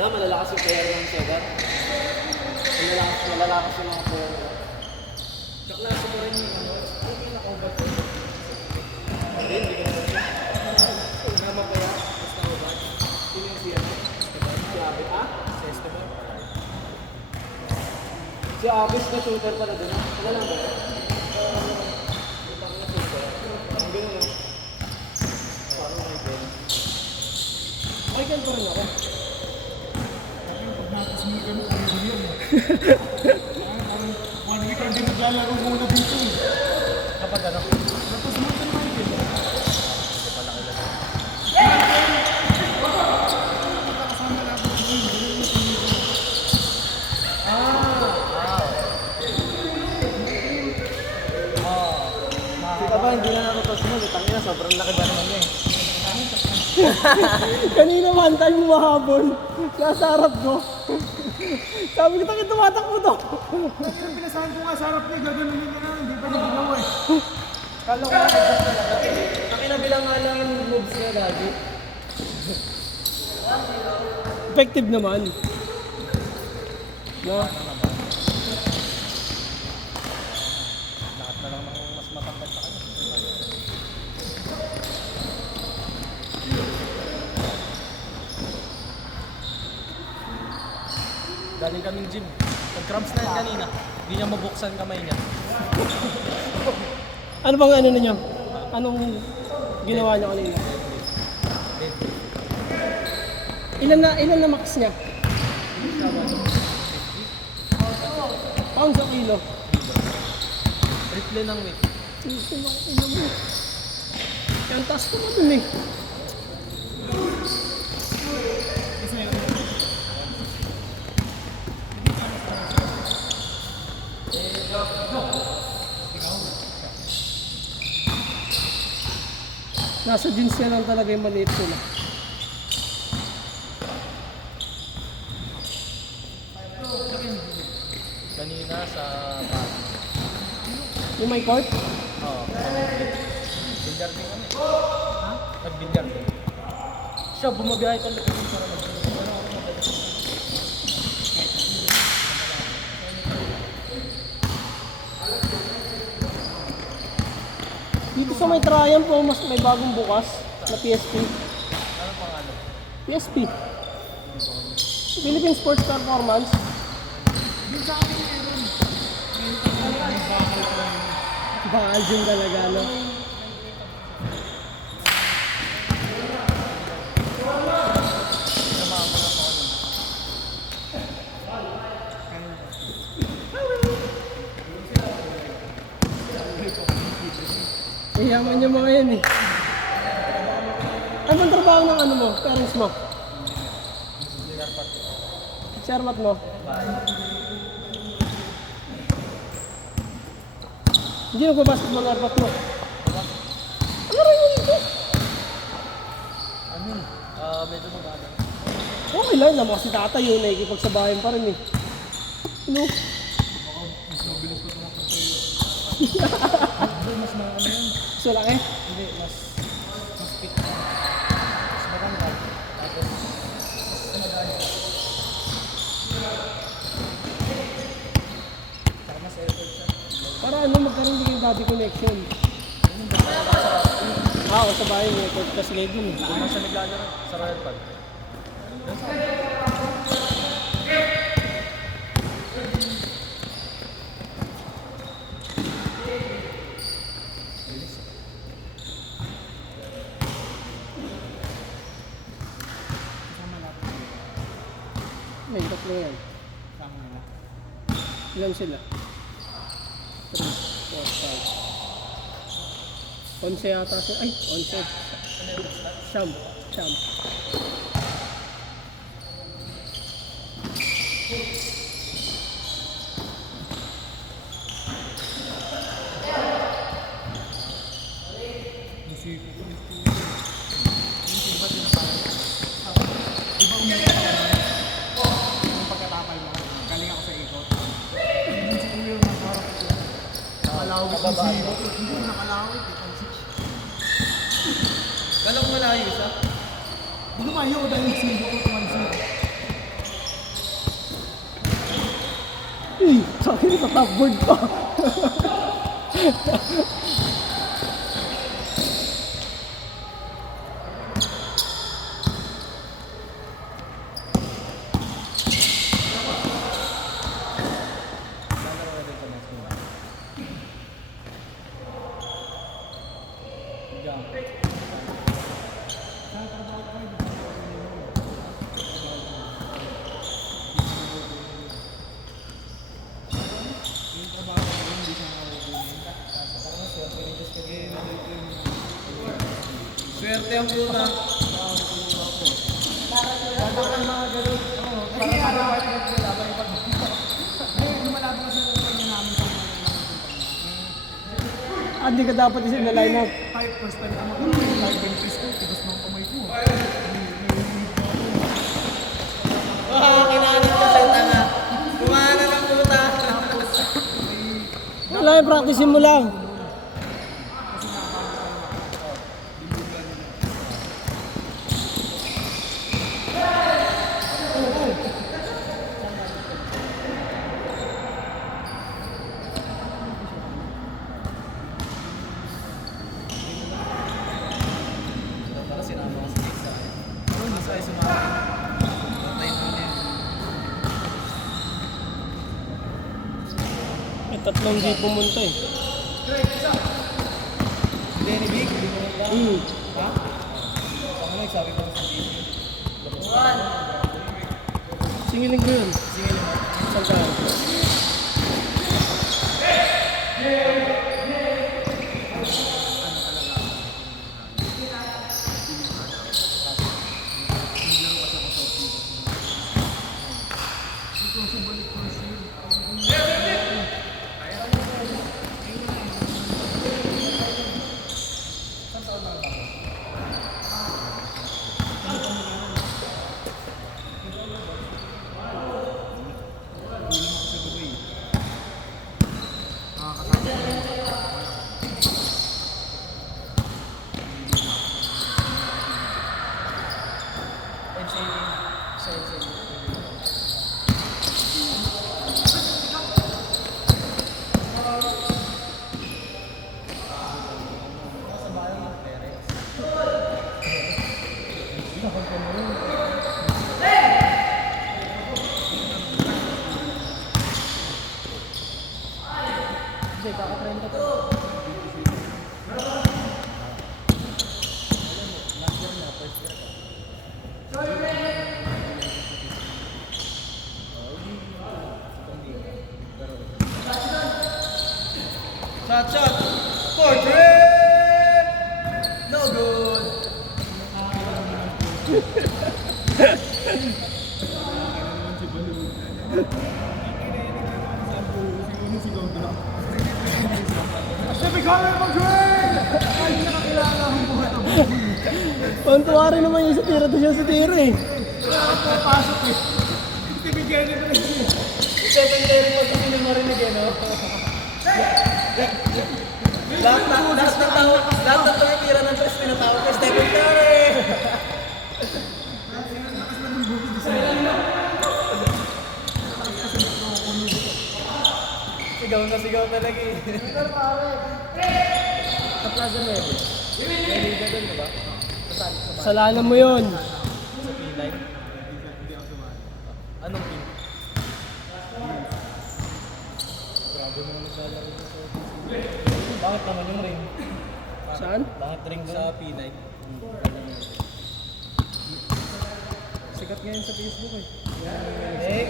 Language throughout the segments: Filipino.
Wala, malalakas yung player ng Segar. Malalakas yung mga player. Kaklase ko rin yung ano, hindi na-combat ko. Hindi ka naman. Nama kaya, basta ko ba? Sino yung siya na? Si Abis, ha? Si Esteban. Si Abis na shooter pala din, ha? Wala lang ba? Utang na shooter. Ang gano'n lang. Parang Michael. Michael pa rin ako. Tapos mo kami kung yun eh. Parang 1 week hindi naglalaro muna dito eh. Kapag ano? Tapos mo kami Michael. Kasama lang ako yun. Kita ba, hindi na nato sunod. Tangina, sobrang laki ba naman niya eh. Kanina man tayo mahabol. Nasa harap ko. Sabi ko, takit tumatakbo to. Kaya pinasahan ko nga sa harap niya, gaganunin niya na, hindi pa niya ginawa eh. Kala ko na-adjust talaga. Nakinabilang nga lang yung moves niya lagi. Effective naman. No? Lahat na lang ng mas matangkad sa kanya. Galing kaming gym. Nag-cramps na yan kanina. Hindi niya mabuksan kamay niya. Ano bang ano ninyo? Anong ginawa niya kanina? Ilan na max niya? Pounds o kilo? Triple ng weight. Ino mo. Yan taas ko na dun eh. Nasa jeans niya lang talaga yung maliit sila. Kanina sa park. Yung may court? Oo. Bilyar din kami. Ha? Nag-bilyar din. Siya, bumabiyahe talaga din para Dito sa may Triumph po, mas may bagong bukas na PSP. Ano pangalan? PSP. Philippine Sports Performance. Yung sa akin meron. Bakal din talaga, no? Iyaman niya mga yan eh. Ano bang trabaho ng ano mo? Parents mo? Charmat mo? Hindi nagbabasketball airpat mo? Ano rin yun ito? Ano yun? Medyo magana. Okay lang naman kasi tatay yun, nakikipagsabayan pa rin eh. Ano? Mas mga ano yun? So laki? Hindi, mas fit. Mas maganda. Tapos, mas maganda. Saka mas effort siya. Para ano, magkaroon din yung body connection. Ah, o sa bahay niya, kasi legend eh. Kung siya naglalaro sa Royal Pag. May tatlo yan. Ilan sila? 3, 4, 5. 11 yata sila. Ay, 11. Siyam. nakalawit yung zero. Hindi mo nakalawit eh. Galang malayo siya. Lumayo dahil zero ko tumalsik. Sa akin tatapboard pa. Swerte ang puta. Hindi ka dapat isin na line up. Type first time ako ng live entries ko. Tigas ng kamay ko. Kinanit ko sa tanga. Kumana ng puta. Wala yung practicein mo lang. Para sinama ka sa Nixa. Nasa ay sumama. Natayin mo niya. May tatlong di pumunta eh. Denny Big, hindi mo nagka. Ha? Ako nagsabi ko sa TV. Singilin ko yun. Singilin mo. Saan ka? Shot! For three! No good! Sabi ko na mag-win! Ay, hindi nakakilala ang buhat ang buhay. Tuntua rin naman yung sa tira to siya sa tira eh. Pasok eh. Tibigyan niyo na siya. Secondary mo ito pinamarinig eh, no? Lahat ng tumitira ng tres pinatawag kay Stephen Curry! Sigaw na sigaw talaga eh. Sa Plaza 9. May liga doon, diba? Kasalanan mo yun. Sa P9. Anong team? Grabe mo naglalaro sa Bakit naman yung ring? Saan? Bakit ring sa P9? Sikat ngayon sa Facebook eh. Eh,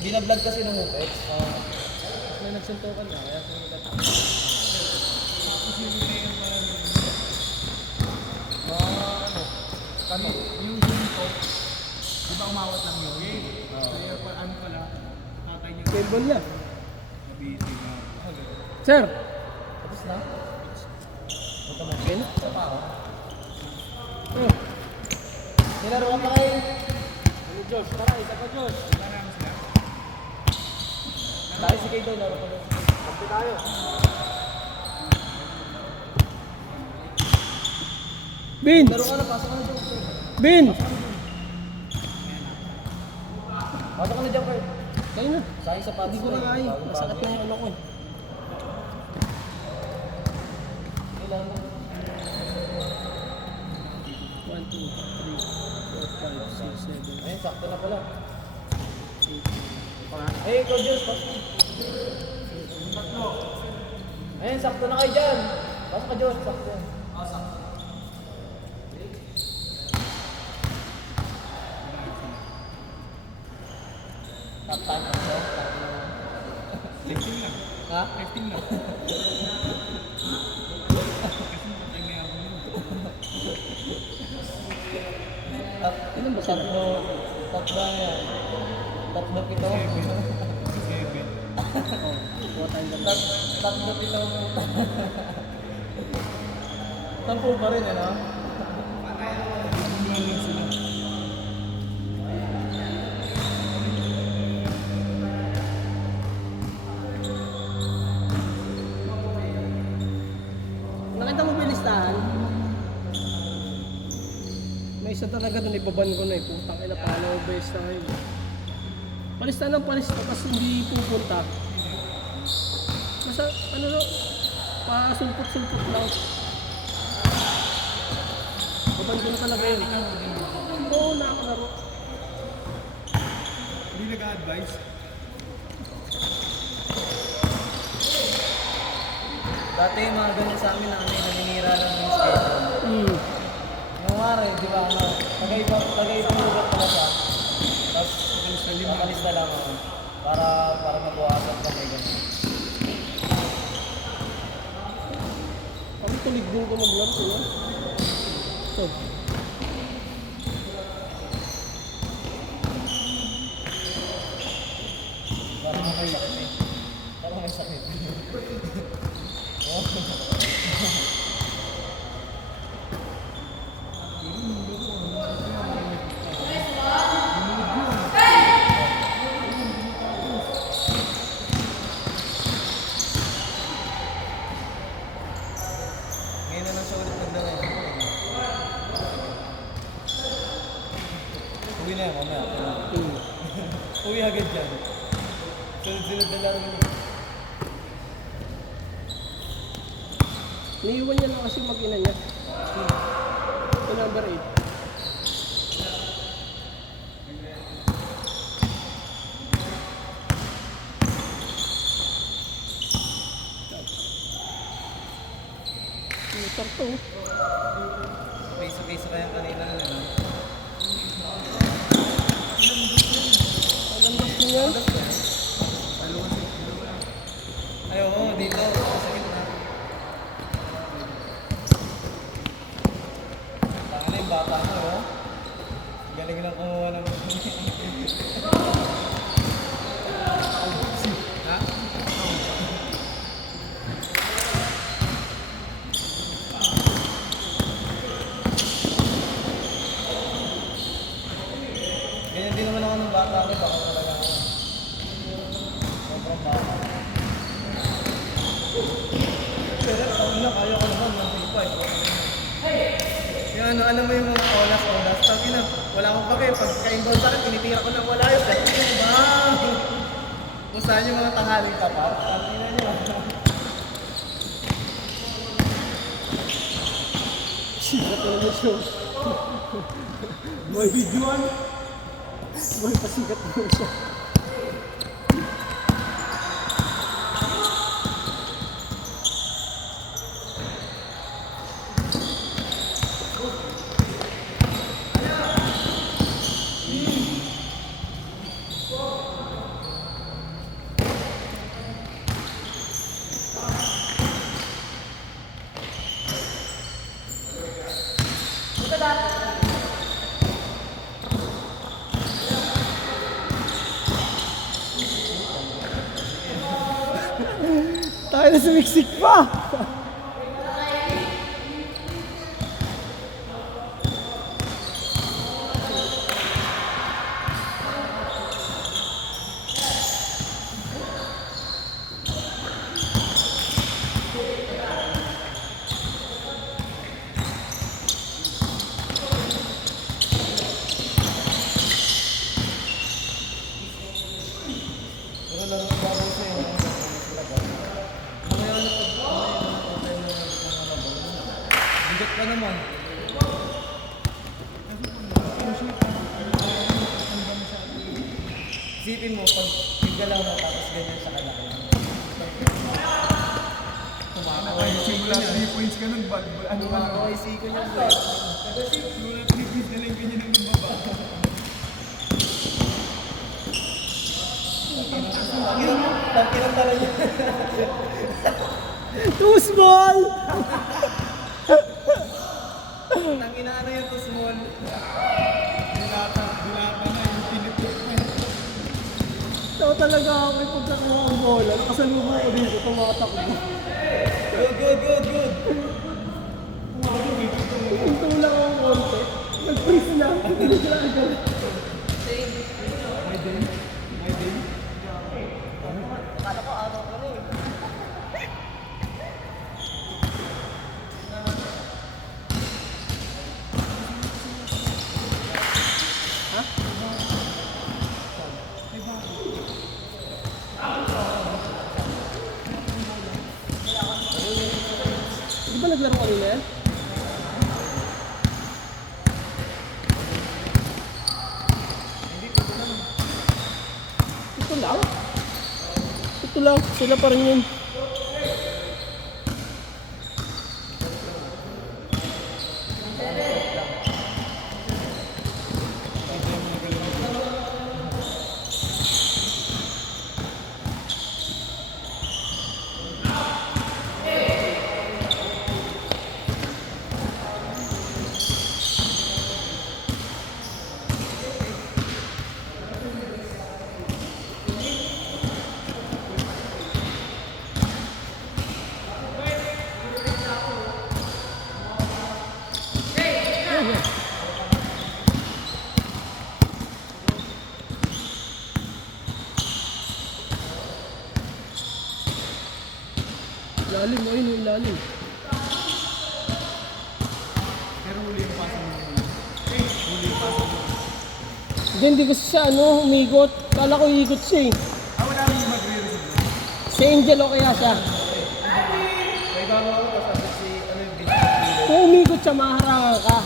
binablog kasi ng Hupet. May nagsuntukan na, kaya sumikat. Ano? Kami, yung game ko, di ba umawat lang yun? Kaya ano pala, tatay niya. Table yan. Busy na. Sir! Tapos na? Punta mo. Okay na. Sa pa ako. Oh. Nilaruan pa kayo. Ano Josh? Tara, isa pa Josh. Tayo si Kato, laro pa doon. Pagka tayo. Bin! Laro ka na, pasok ka na dyan. Bin! Pasok ka na dyan, Kurt. Kayo na. Sayang sa patis. Hindi ko na kaya. Masakit na yung ano ko eh. Ilan na? 1, 2, 3, 4, 5, 6, 7, Ayun, sakto na pala. 8. Eh, ikaw Diyos, pasok. Ayun, sakto na kayo dyan. Pasok ka Diyos, sakto. Top time ako. Lifting lang. Ha? Lifting lang. Ilan ba tatlo? Tatlo na yan. Tatlo pito. 7. Kuha tayong dalawa. Tatlo pito. Sampu pa rin, ano? Tumulong lang sila. Nakita mo ba listahan? May isa talaga doon, ibaban ko na eh. Putang ina, pangalawa best tayo. Palista ng palista, tapos hindi pupunta. Basta, ano no, pasulpot-sulpot lang. Baban ko na talaga yun. Oo, nakakalaro. Hindi nag-a-advise. Dati yung mga ganyan sa amin na ano, naninira lang yung schedule. Yung nga rin, di ba, pag-ibang lugar pala siya. Tapos, makalis na lang ako. Para mabuhasan ka may ganun. Kami tulig din ko maglaro, no? So, Parang may sakit eh. Parang may sakit. Ngayon na lang siya ulit naglaro eh. Uwi na yan, mamaya. Uwi agad dyan. Sunod-sunod na laro yun. niiwan niya lang kasi mag-ina niya. Ito number 8. Motor to. Piso-piso kaya kanina na ano. Alam mo niya? Ay, oo, dito. Sa gitna. Tanga na yung bata mo, oh. Galing lang kumuha ng... Ha? Ganyan din naman ako ng bata ko, baka talaga ako. Sobrang bata. Pero taon na, kaya ko naman ng pipa eh. Yung ano mo yung mga olas. Sabi na, wala akong pake. Pag ka-inbound sa akin, tinitira ko ng wala yun. Bang! Kung saan yung mga tanghali tapat. Sabi na nyo. Sigat na naman siya. Boy, videoan. Boy, pasigat na naman siya. Tayo na sumiksik pa! laro bago sa'yo. Mamaya na bigat ka naman. Isipin mo, pag bigalaw mo tapos ganyan sa kalaki. Simula 3 points ka nun, ano ka na? Ako, isiko niya bro. Simula 3 points na lang ganyan ang baba. Tangkinan tala niya. Too small! Tangina ano yung to small. Dilata na yung tinipot mo. Ito talaga ako may pagkakuha ang bola. Nakasalubong ko dito, tumatakbo. Good. Ito lang ako konti. Nag-freeze na. Hindi sila agad. Akala ko araw ka na eh. Di ba naglaro kanina yan? Ito lang? Ito lang. Sila pa rin yun. Ilalim, ayun yung ilalim. Pero huli yung pasang mo. Huli yung pasang mo. Hindi ko siya umigot. Kala ko iikot siya eh. Wala rin yung magre-receive na. Si Angel o kaya siya. May bago ako tapos sabi si ano yung business. Kung umikot siya, maharangan ka.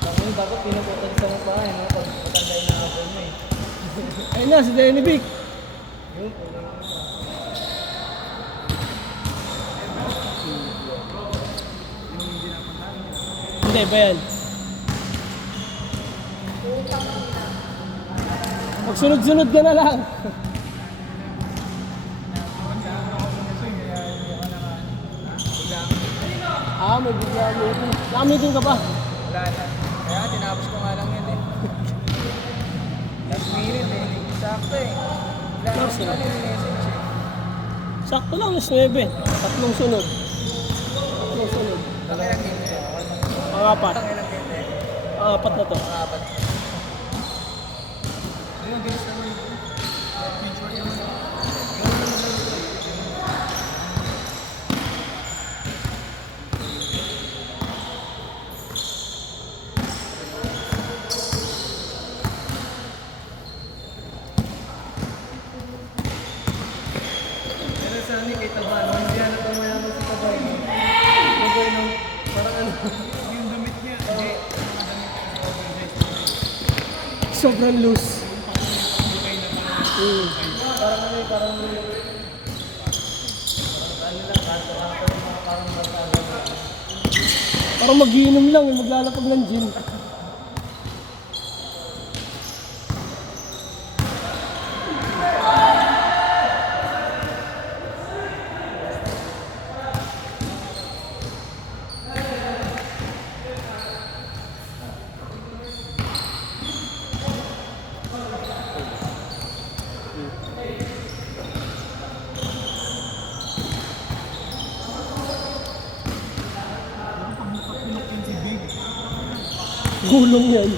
Tapos yung dapat pinaputan sa mukha eh, no? Pag matanda yung nakapon mo eh. Ayun na, si Danny Vic. Yun, ulang mo. Hindi ba yan? Magsunod-sunod ka na lang. May bigla meeting. Naka-meeting ka ba? Wala na. Kaya tinapos ko nga lang yun eh. Last minute eh. Sakto eh. Wala Last na minute. yung message eh. Sakto lang, alas 9. Tatlong sunod. Tatlong sunod. Pakilang game eh. Pangapat. Pakilang game eh. Pangapat na to. Pangapat. Ayun, bilis naman yun. Feature naman. Pero sa amin kay Tabano, hindi yan ito mayaman si Tabano. Magoy nung parang ano. Yung damit niya. Hindi. Sobrang loose. Parang ano eh, parang ano lang, kanto-kanto yung mga parang barkada. Parang magiinom lang, maglalapag ng gym. Gulong yan.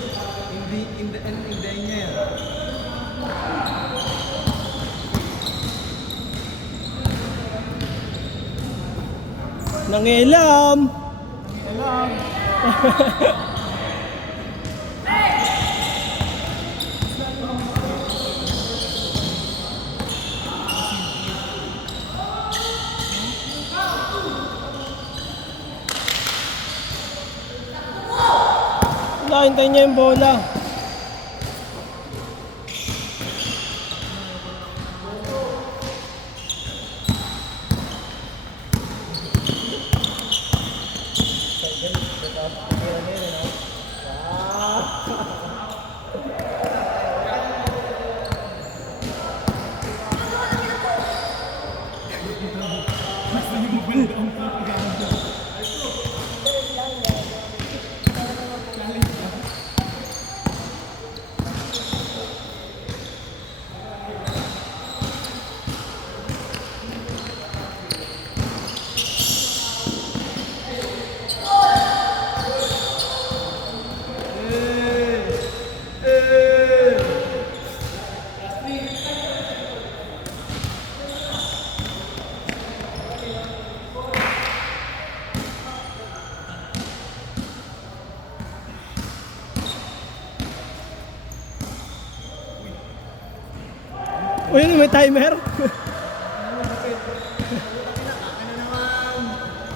Nangilam! Alam. Wala, hintayin niya yung bola. Uy, may timer?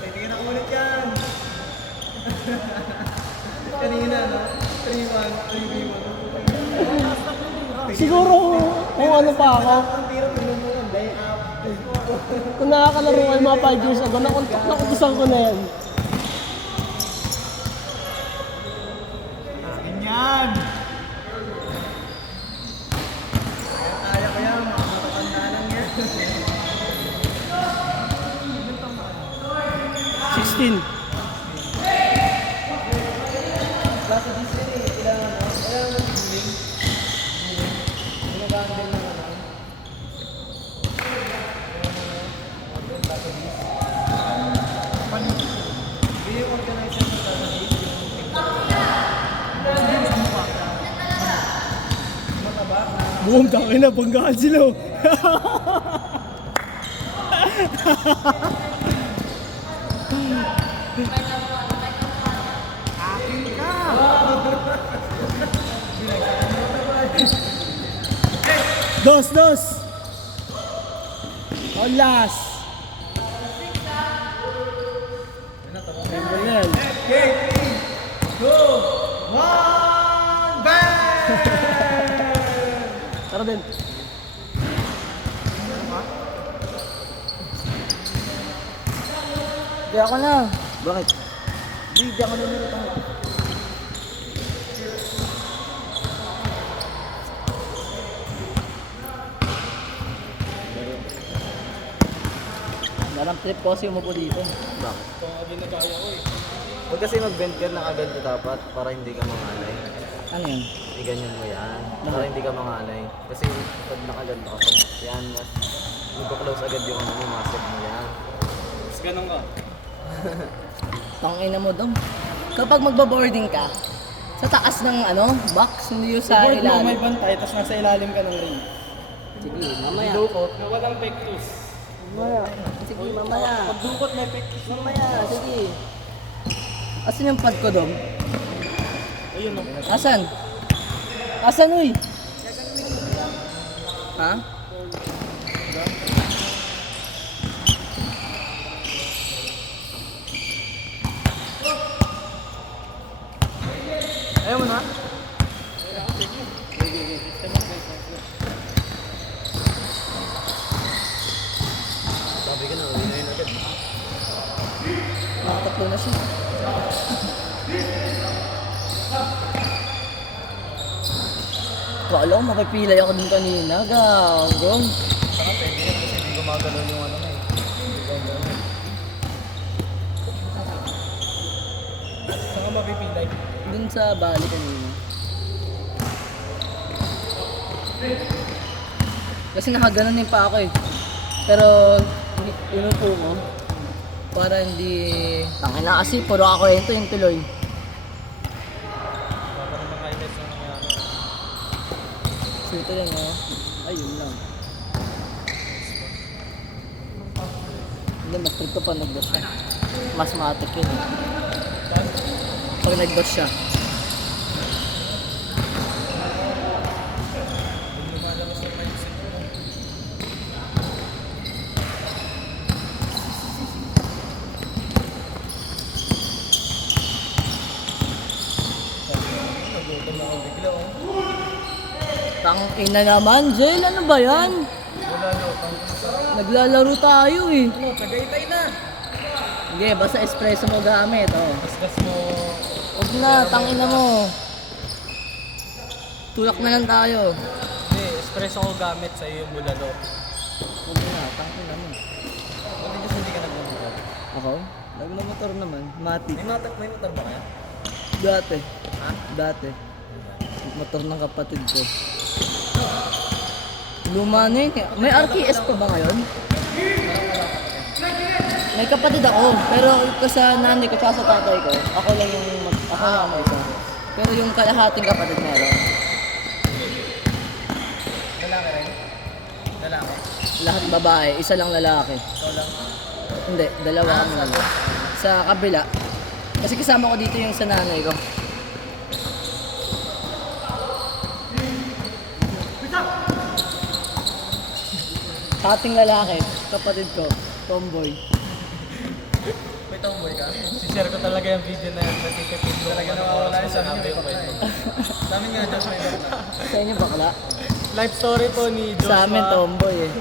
Tingnan ako ulit yan. Kanina, no? 3-1, 3v1. Siguro kung ano pa ako. Ang tira, tingnan mo yung day up. Kung nakakalaro kayo mga 5 years ago, nakutusan ko na yan. Ganyan. Kaya ko yan, matatanda lang yan. 16. Basta di sila eh, kailangan ng healing. Ginagamit din naman lang. Hindi yung organizer ng Saturday. Mataba na. Boom, takin na, banggaan sila. Oh. Dos. Olas. Member yan. Okay, 3, 2, 1, bang! Tara din. Di ako na. Bakit? Di ako na nila tayo. Walang trip ko kasi umupo dito. Ito nga din na kaya ko eh. Huwag kasi mag-bend ka nakaganto dapat para hindi ka mangalay. Ano yan? Ganyan mo yan. Para hindi ka mangalay. Kasi pag nakaganto ka, pag yan, mas magpa-close agad yung ano, muscle mo yan. Mas ganun ka. Tangina mo dong. Kapag magba-boarding ka, sa taas ng ano, box, hindi yung sa Board mo may ilalim. bantay, tapos nasa ilalim ka ng ring. Sige, mamaya. Dukot. Na walang pektus. Sige, mamaya. Pag dukot may pektis. Mamaya, sige. Asan yung pad ko dong? Ayun no. Asan? Asan, uy? Ha? Ayaw mo na? Sabi ka na, uwi na yun agad. Nakatatlo na siya. Kala ko makipilay ako dun kanina, gagong. Saka pwede yan kasi hindi gumagalaw yung ano na eh. Saka mapipilay. Dun sa bali kanina. Kasi nakaganon din pa ako eh. Pero, inupo ko. Para hindi... Tangina kasi, puro ako ito yung tuloy. Baka naman highlights na nangyari. So ito lang oh. Ayun lang. Hindi, mas trip ko pa nag-dash siya. mas matik yun eh. Pag nag-dot siya. Lumalabas ang mindset mo. Nagutom ako bigla oh. Tangina naman, Jel, ano ba yan? Wala no, sarap. Naglalaro tayo eh. Ano, Tagaytay na. Sige, basta espresso mo gamit, oh. Kaskas mo. Huwag na, tangina mo. Tulak na lang tayo. Hindi, espresso ko gamit sa iyo yung bulalo. Huwag na, tangina mo. Buti kasi hindi ka nagmumulalo. Ako? Nagmamotor naman, mati. May motor ba kaya? Dati. Ha? Dati. Motor ng kapatid ko. Luma na yun eh. May RTS pa ba ngayon? May kapatid ako, pero ito sa nanay ko tsaka sa tatay ko, ako lang ang isa. Pero yung kalahating kapatid meron. Lalaki rin? Lalaki? Lahat babae, isa lang lalaki. Ikaw lang? Hindi, dalawa kami lang. Sa kabila. Kasi kasama ko dito yung sa nanay ko. Ating lalaki, kapatid ko, tomboy. May tomboy ka? Si-share ko talaga yung video na yan kasi kapit ko. Talaga nawawala yun sa amin yung bakla eh. Sa amin nga Josh may bakla. Sa inyo bakla? Life story to ni Joshua. Sa amin tomboy eh.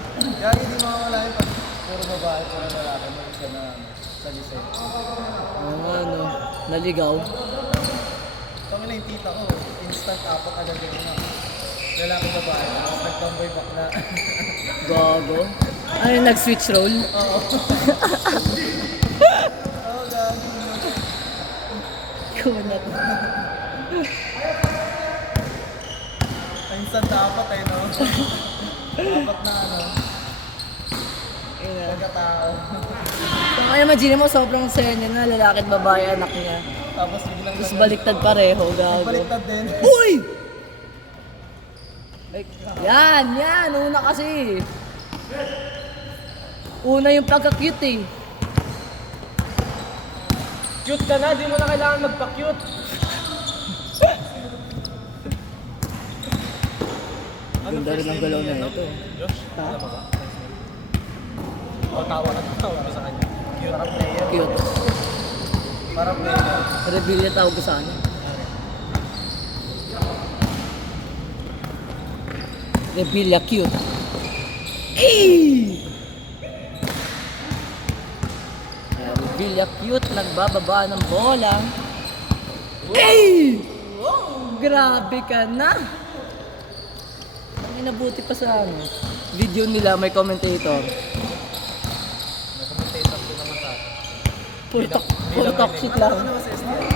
Gagi di mawawala yun pag puro babae, puro lalaki. May isa na sa lisay. Ano, naligaw. Kami na yung tita ko, instant apat agad yung mga lalaki babae. Tapos nag-tomboy bakla. Gago. Ay, nag-switch role? Oo. Oo, gagi. Kunat. Instant apat eh, no? Apat na ano, Ina. pagkatao. Kung kaya imagine mo, sobrang saya niya na lalaki at babae anak niya. Tapos biglang Tapos baliktad pareho, gago. baliktad din. Uy! Yan, una kasi. Una yung pagka-cute eh. Cute ka na, di mo na kailangan magpa-cute. Ganda rin ang galaw na ito. Josh, Ha? alam mo ba? O, tawa ka sa kanya. Cute. Parang player. Cute. Parang player. Rebilla tawag ko sa kanya. Rebilla cute. Ay! Rebilla cute, nagbababa ng bola. Ay! Grabe ka na! Ang inabuti pa sa ano. Video nila may commentator. Nag-commentator din naman sa atin. Puro talk shit lang. Ano naman sa SDI?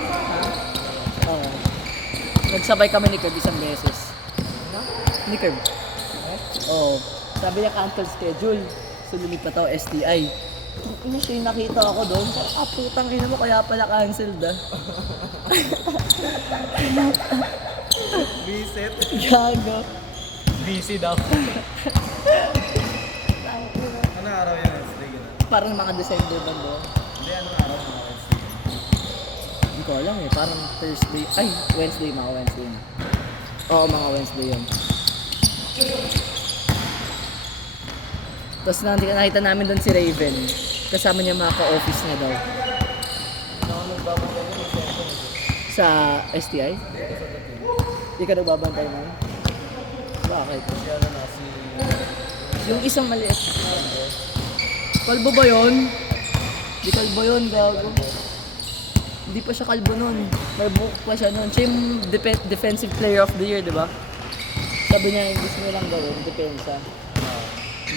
Oo. Nagsabay kami ni Kirby isang beses. Ni Kirby? Oo. Sabi niya cancel schedule. So lumipat ako STI. Ano siya yung nakita ako doon? Putang ina mo kaya pala canceled ah. Visit. Gago. Busy daw. Ano araw yan? SDI yun? Parang maka-December ba doon? Hindi, anong araw mga SDI? Hindi ko alam eh. Parang Thursday. Ay, Wednesday. Mga Wednesday na. Oo, mga Wednesday yun. Tapos nakita namin doon si Raven. Kasama niya mga ka-office niya daw. Ano ako nagbabantay yun? Yung cellphone. Sa STI? Dito sa dating. Hindi ka nagbabantay man? Bakit? Kasi ano na, si... Yung isang maliit. Kalbo ba yun? Di kalbo yun, gago. Hindi pa siya kalbo nun. May buhok pa siya nun. Siya yung defensive player of the year, di ba? Sabi niya, gusto niya lang gawin, depensa.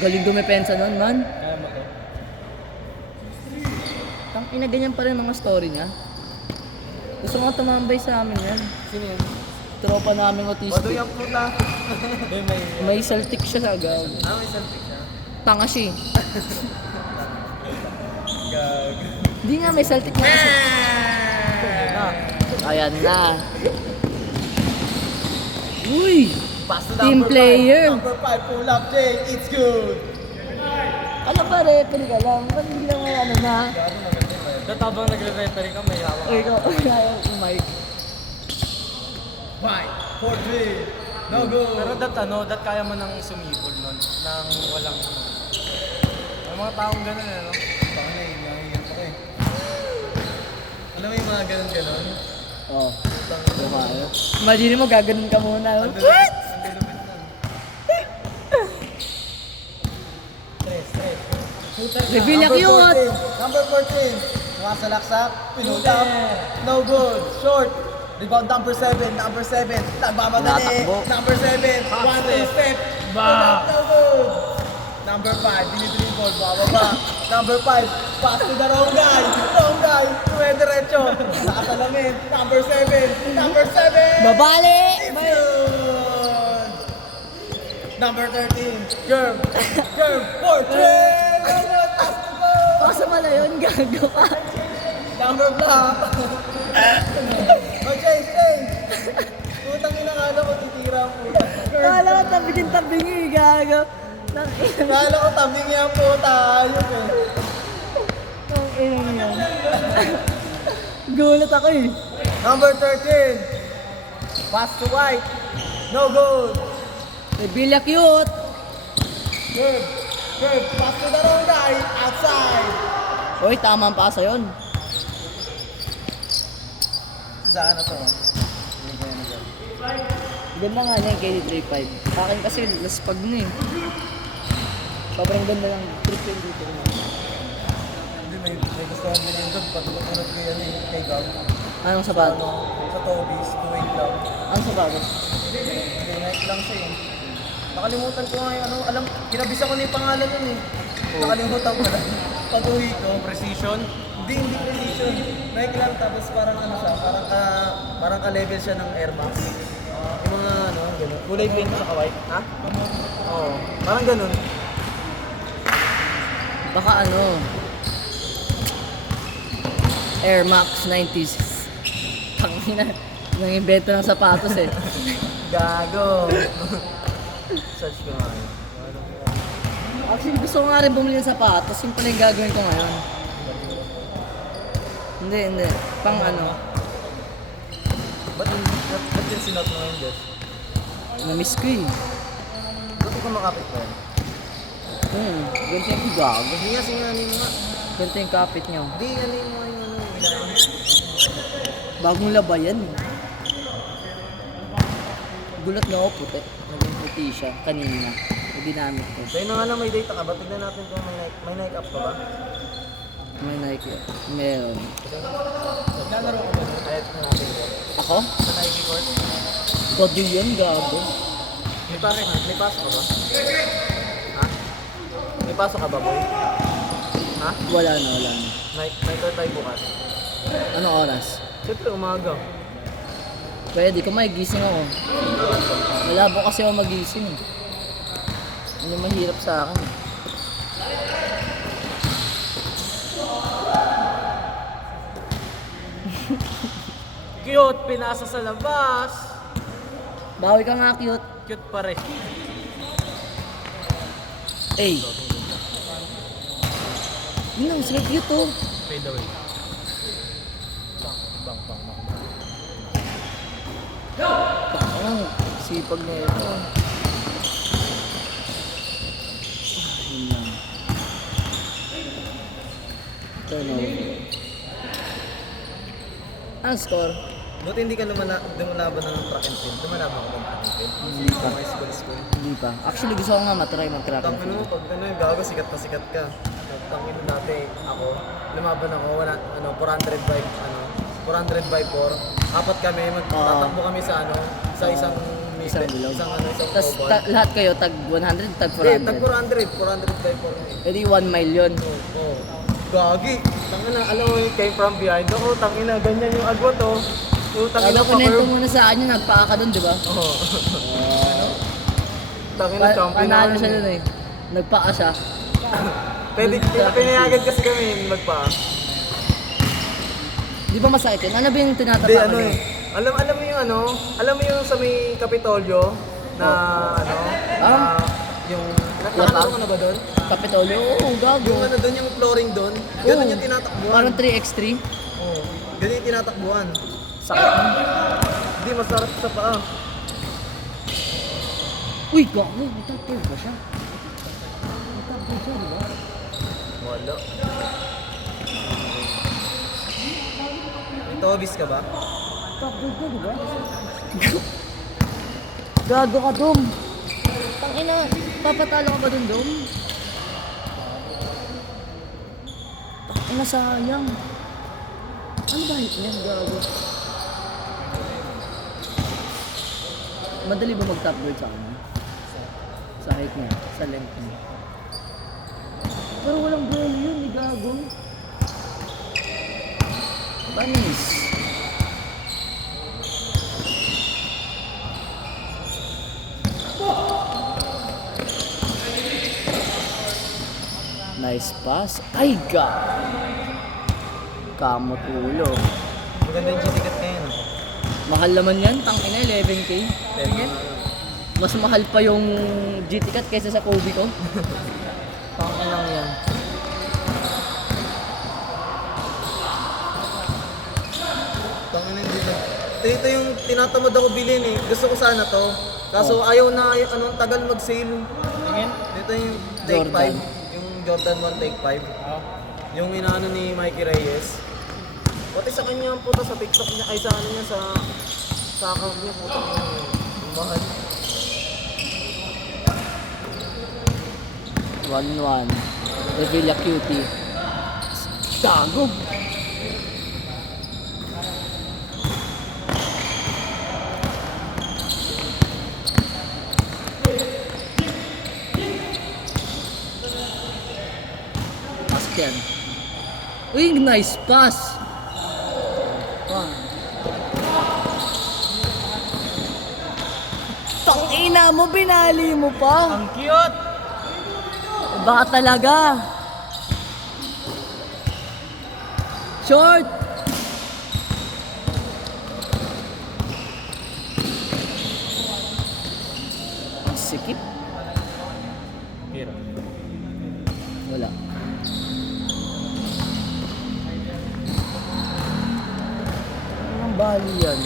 Galing dumepensa nun, man. Kaya mo to? Tang ina, ganyan pa rin mga story niya. Gusto nga tumambay sa amin yan. Sino yun? Tropa namin autistic. Wado yung puta. Hindi, may... May Celtic siya sa gago. May selfie siya. Tanga siya eh. Gag. Hindi nga, may Celtic na siya. Ayan na. Uy! Pass to Team number player. 5. Number 5, pull up, Jay. It's good. Ano pa, referee ka lang? Ba't hindi lang may ano na? Gano'n maganda yung Dapat habang nagre-referee ka, may hawak. O ikaw, ayaw ko, Mike. 5, 4, 3, no go! Pero dat kaya mo nang sumipod nun, nang walang... May mga taong gano'n eh, no? Baka naiiyak ako eh. Alam mo yung mga ganun-ganun? Oo. Lumayo. Imagine mo, gaganon ka muna. no? Ang lupit nun. Reveal yung cute! Number 14. Sumasalaksak. Pinutap. No good. Short. Rebound number 7. Number 7. Nagmamadali. Natakbo. Number 7. One two step. Ba. No good. Number 5. Dinidribble. Bababa. Number 5. Pass to the wrong guy. Wrong guy. Tuwe-diretso. Nakasalamin. Number 7. Number 7. Babali! Yun! Number 13. Girl. Girl. 4. 3. Pass to go. Pasa pala yun, gago ka. Number block. Change. Putang inakala ko titira ang puta. Kala ko tabingin-tabingi, gago. Nang Akala ko tabingi ang puta. Ayun eh. inang yan. Gulat ako eh. Number 13. Pass to white. No good. Reveal yung cute! Good. Good. Pass to the wrong guy. Outside. Uy, tama ang pasa yun. Saan na to? Ganda nga niya yung KD35. Sa akin kasi laspag na eh. Sobrang ganda lang. Trip yun dito. Hindi, may gusto din yun doon. Patulog-tulog ko yan eh. Kay Gab. Anong sapato? Sa Toby's. 2-8 lang. Anong sapato? Hindi, night lang siya eh. Nakalimutan ko nga yung ano. Alam, kinabisa ko na yung pangalan nun eh. Nakalimutan ko lang. Pag-uwi ko. Precision. Hindi precision. Nike lang tapos parang ano siya, parang ka-level siya ng Air Max. Yung mga ano, gano'n. Kulay pink sa white. Ha? Oo. Parang gano'n. Baka ano, Air Max 90s. Tangina, nang-invento ng sapatos eh. Gago. Search ko nga yun. Actually, gusto ko nga rin bumili ng sapatos. Yung pala yung gagawin ko ngayon. Hindi. Pang ano, Ba't yung sinot mo ngayon, Jeff? na-miss ko eh. Ba't ikaw makapit ko yun? Ganito yung gago. Hindi nga, singanin mo nga. Ganito yung kapit niyo. Hindi, ano yung mga yung ano, ilan. Bagong labayan eh. Gulat na ako puti. Naging puti siya kanina. Yung ginamit ko. Dahil na nga lang may data ka ba? Tignan natin kung may Nike app ka ba? May Nike. Meron. Naglalaro ka ba? Kahit na natin ko. Ako? Sa Nike court? Gado yan, gago. May pasok ka ba? Ha? May pasok ka ba, boy? Ha? Wala na. May court tayo bukas. Anong oras? Siyempre, umaga. Pwede ko gising ako. Malabo kasi ako magising eh. Ano mahirap sa akin. Cute, pinasa sa labas. Bawi ka nga, cute. Cute pa rin. Ay. Yun lang, sige cute oh. Fade away. Ang sipag na ito. Yun lang. Turnover. Ang score? Buti hindi ka lumalaban ng track and field. Lumalaban ka ng track and field. Hindi pa. Mga school. Hindi pa. Actually, gusto ko nga matry mag-track and Tangin mo, field. pag ano yung gago, sikat na sikat ka. Tangin mo dati, ako, lumaban ako, wala, 400 by 4. Apat kami, magtatakbo kami sa sa isang Isang bilog. isang Tapos oval. lahat kayo, tag 100, tag Hindi, tag 400. 400 by 4. Pwede 1 mile yun. Oo. Gagi. Tangina, alam mo yung came from behind ako, tangina, ganyan yung agwat oh. Yung tangina Ano, kunento pa-curve. muna sa akin yun, nagpaka ka dun, di ba? Oo. Tangina, champion Panalo ako siya nun dun eh. Nagpaka siya. Pwede, pinayagan kasi kami magpa. Di ba masakit yun? Ano ba yung Hindi, tinatapakan ano niyo? eh. Alam mo yung alam mo yung sa may Kapitolyo na na yung Nakakalo ka na ba doon? Kapitolyo, oo, gago. Yung ano doon, yung flooring doon, ganun yung tinatakbuhan. Parang 3x3. Oo, ganun yung tinatakbuhan. Sakit. Hindi, masarap sa paa. Uy, gago. May top third ba siya? May top third siya, di ba? Wala. Tobis ka ba? Top third ka, di ba? Gago ka, Dom. Tangina, papatalo ka ba dun, Dom? Tangina, sayang. Ano ba yan, gago? Madali ba mag-top guard sa kanya? Sa height niya, sa length niya. Pero walang brawl yun, ni gago. Banis. Nice pass. Ay, God. Kamot ulo. Maganda yung GT-cut ngayon. Mahal naman yan, tangina, 11K. Mas mahal pa yung GT Cut kaysa sa Kobe ko. Tangina lang yan. Tangin hindi na. Ito yung tinatamad ako bilhin eh. Gusto ko sana to. Kaso ayaw na, anong tagal mag-sale. Tingin? Dito yung Take Jordan. 5. Yung Jordan 1 Take 5. Yung inaano ni Mikey Reyes. Pati sa kanya ang puta sa TikTok niya, ay sa ano niya, sa account niya, puta niya. Ang mahal. 1-1. Revilla Cutie. Gago. Pasok yan. Uy, nice pass. Tangina mo, binali mo pa. Ang cute! Baka talaga. Short. Ang sikip. Pira. Wala. Anong bali yan?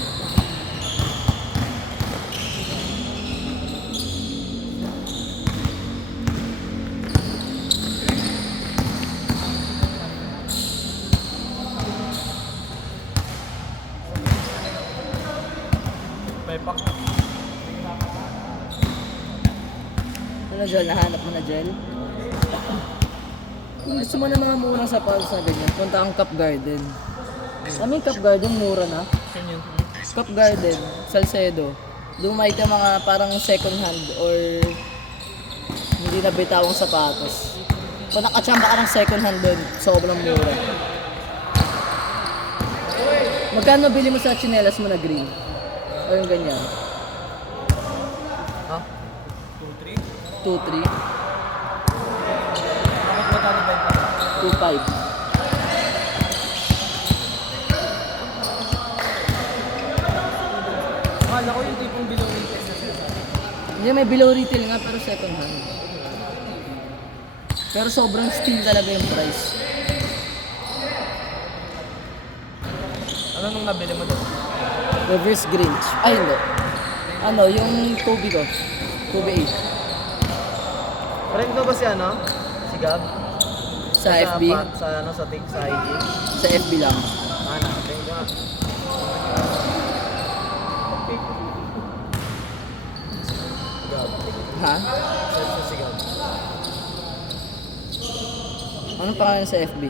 May pak. Ano, Jel? Nahanap mo na, Jel? Kung gusto mo na mga murang sapatos na ganyan, punta kang Cup Garden. Kami Cup Garden, mura na. Saan yun? Cup Garden, Salcedo. Doon may ka mga parang second hand or hindi na bitawang sapatos. Kung nakachamba ka ng second hand doon, sobrang mura. Magkano bili mo sa tsinelas mo na green? O yung ganyan? Ha? 2-3? Bakit matalo ba yung 2-5. Akala ko yung tipong below retail na siya. Hindi, may below retail nga pero second hand. Pero sobrang steal talaga yung price. Ano nung nabili mo doon? Reverse Grinch. Ay, hindi. Ano, yung Kobe ko. Kobe 8. Friend mo ba si ano? Si Gab? Sa FB? Sa ano, sa IG? Sa FB lang. Ano? Friend ko. Gab. Ha? Search mo si Gab. Anong pangalan sa FB?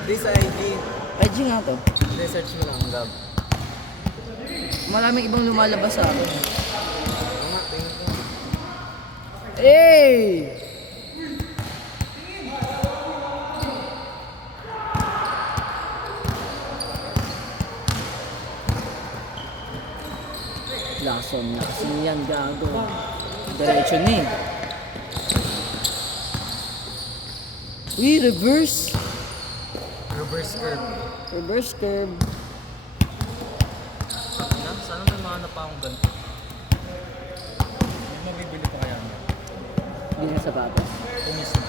Hindi sa IG. IG nga to. Hindi, search mo lang, Gab. Maraming ibang lumalabas sa akin. Ano nga, tingin ko. Hey! Lason yan, gago. Diretso ni. Uy, reverse. Reverse curve. Reverse curve. Na, sana may mahanap pa akong ganito. bibili pa kaya niya. Hindi na sapatos. Pumis na.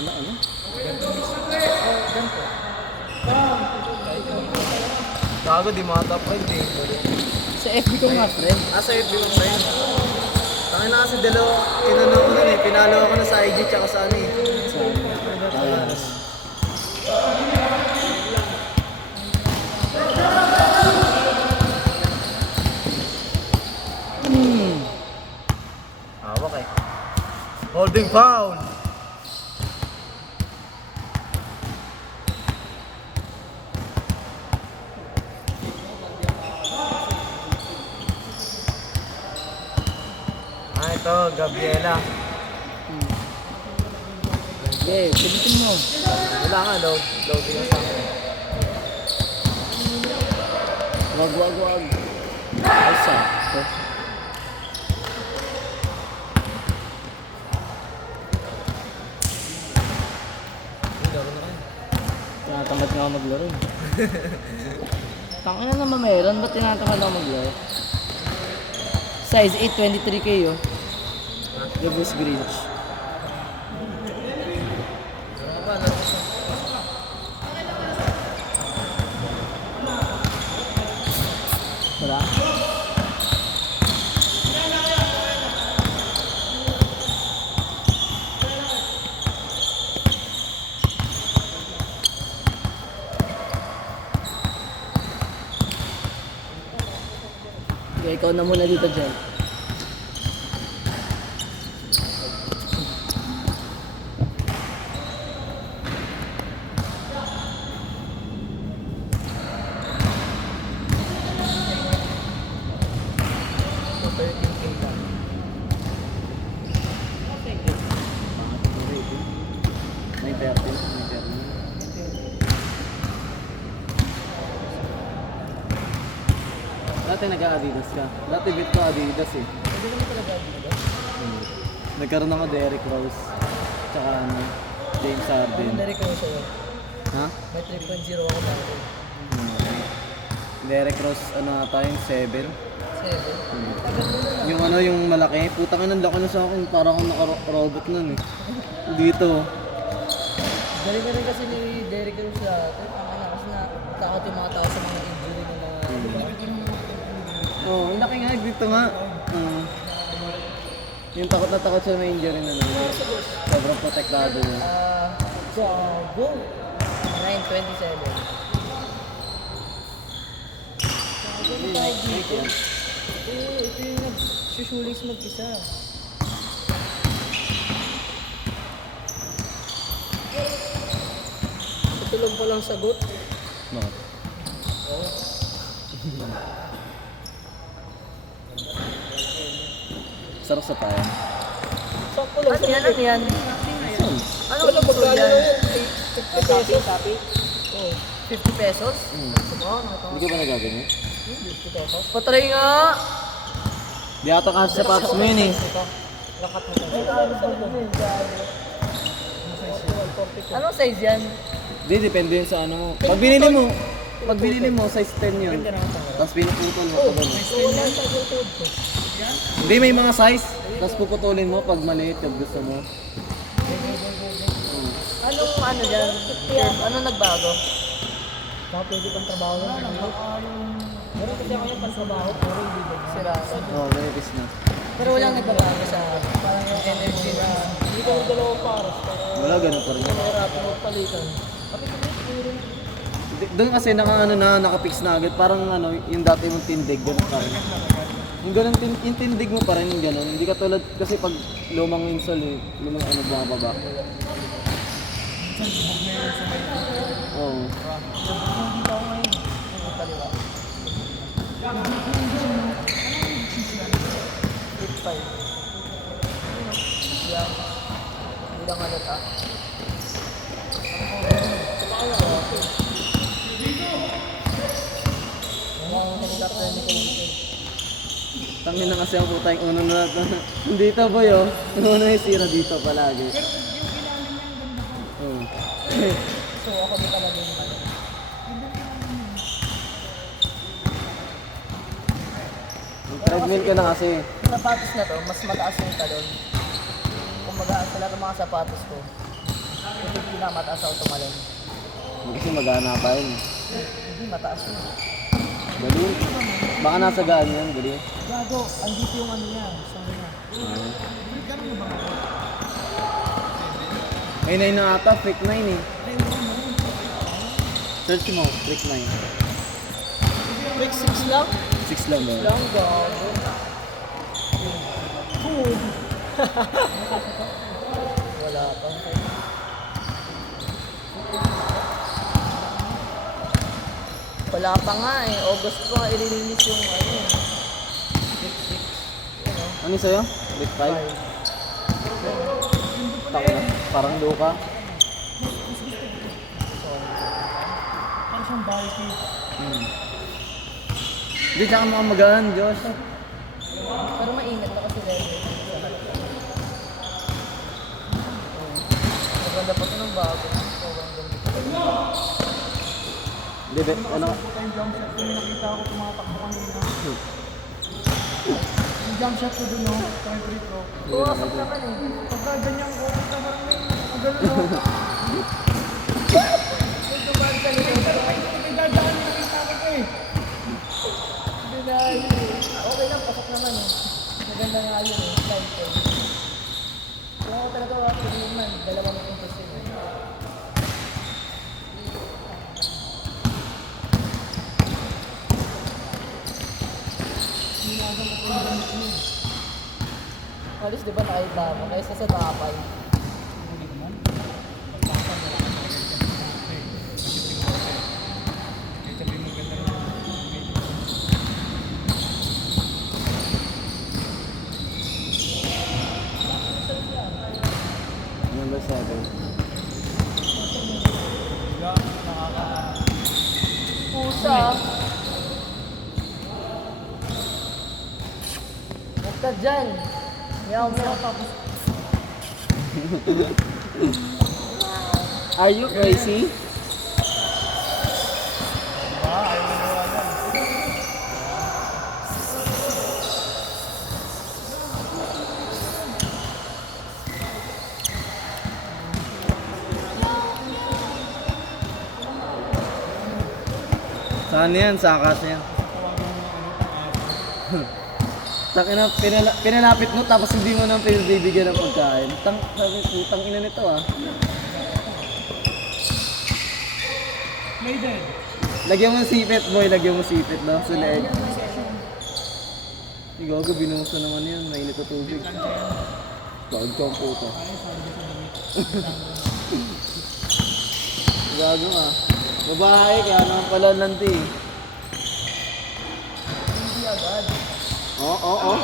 Ano? Ganito mismo. Oh, ganito. Gago, di mga top 5 eh. Sa FB ko nga, friend. Sa FB mo pa yun. Tangin na kasi dalawa, kinano ko nun eh. Pinalo ako na sa IG tsaka sa ano eh. Ayos. Hawak eh. Holding foul! Ito, Gabriela. Okay, pilitin mo. Wala nga, loading na sa akin. Wag. Ayos ah. Okay. Tinatamad nga ako maglaro. Tangin na naman meron, ba't tinatamad ako maglaro? Size 8, 23K oh. Gabus Grinch. Wala. Okay, ikaw na muna dito dyan. May 30. Dati nag-a-Adidas ka. Dati bit ko Adidas eh. Hindi naman talaga Adidas. Nagkaroon ako Derrick Rose. Tsaka ano, James Harden. Anong Derek Rose sa'yo? Ha? May 3.0 ako dati. Derrick Rose, ano ata yung 7? 7. Yung ano, yung malaki. Putang ina, laki na sa akin. Parang akong naka-robot nun eh. Dito. Galing na rin kasi ni Derek Rose dati. Tama na kasi takot yung mga tao sa mga injury ng mga... Oo, yung laki nga. Dito nga. Yung takot na takot siya may injury na lang. Sobrang protektado niya. Gago! 9.27. Ito yung nag-shulings mag-isa. Ito lang palang sagot. Bakit? Sarap sa tayo. Sakto lang. Ano yan? Ano ba magkano na yun? 50 pesos? Oo. 50 pesos? Hindi ka ba nagaganyan? Patry nga! Di ata kasi sa paps mo yun eh. Lakat mo Anong size yan? Hindi, depende yun sa ano mo. Pag binili mo, size 10 yun. Tapos pinuputol mo pag ano. Hindi, may mga size. Tapos puputulin mo pag maliit yung gusto mo. Anong ano dyan? Ano nagbago? Baka pwede pang trabaho na. Meron kasi ako yung pang-trabaho, pero hindi ba? Sira. Oo, manipis na. Pero walang nagbabago sa parang yung energy na hindi ka dalawa pares. Wala, ganun pa rin. Mahirapan mo palitan. Doon kasi naka-fix na agad. Parang ano, yung dati mong tindig, ganun pa rin. Yung ganun, yung tindig mo pa rin yung ganun. Hindi ka tulad kasi pag lumang insole, lumang ano bumababa. Oo. Bilang halata. Tangin na kasi ang puta yung uno na ito. Dito boy oh. Yung uno yung sira dito palagi. Oo. So ako di talaga yung ano. Treadmill ka na kasi. Yung sapatos na to, mas mataas yung talon. Kung magaan sa lahat ng mga sapatos ko, yung pinakamataas ako tumalon. Kasi magana pa yun. Hindi, mataas yun. Galing. Baka nasa gaan yan, galing. Gago, andito yung ano niya, sorry na. Ay, 9 na ata, freak 9 eh. Search mo, freak 9. Break 6 lang? 6 lang ba? Lang, gago. Food. Wala pa. Wala pa nga eh. August pa i-release yung ano eh. Ano sa'yo? Freak 5? Tako na, parang luka. Parang siyang bulky. Hindi, tsaka mukhang magaan, Josh. Pero maingat na kasi level. Maganda pa ito ng bago. Sobrang ganda. Hindi, ano? Puta yung jump shot ko, may nakita ako tumatakbo kanina. Yung jump shot ko dun, no? Sa free throw. Puwasok naman eh. Pagka ganyan ko, puta parang may, ang gano'n, no? Yung dumaan sa likod. May dadaan, nakita ko ko eh. Hindi na yun eh. Okay lang, pasok naman eh. Maganda nga yun eh. Slide ko. Kung ako talaga actually man, dalawang interest yun eh. Alis di ba nakita mo? Kaysa sa tapay. Number 7. Pusa. Huwag ka dyan. Meow, meow. Are you crazy? Saan yan? Sakas yan. Tangina, pinalapit mo tapos hindi mo nang pinabibigyan ng pagkain. Sabi, putang ina nito ah. Maiden. Lagyan mo sipit, boy. Lagyan mo sipit, no? Sa leeg. Gago, binuhusan naman yun. Mainit na tubig. Bakit ka ang puto? Gago ah. Babae, kaya naman pala lanti. Hindi agad. Oo.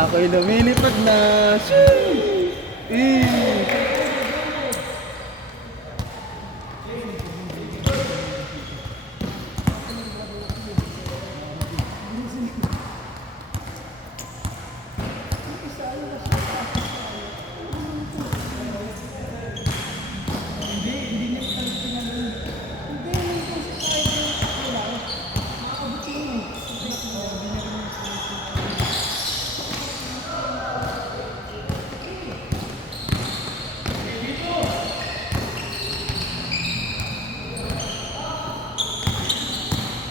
Ako'y lumilipad na.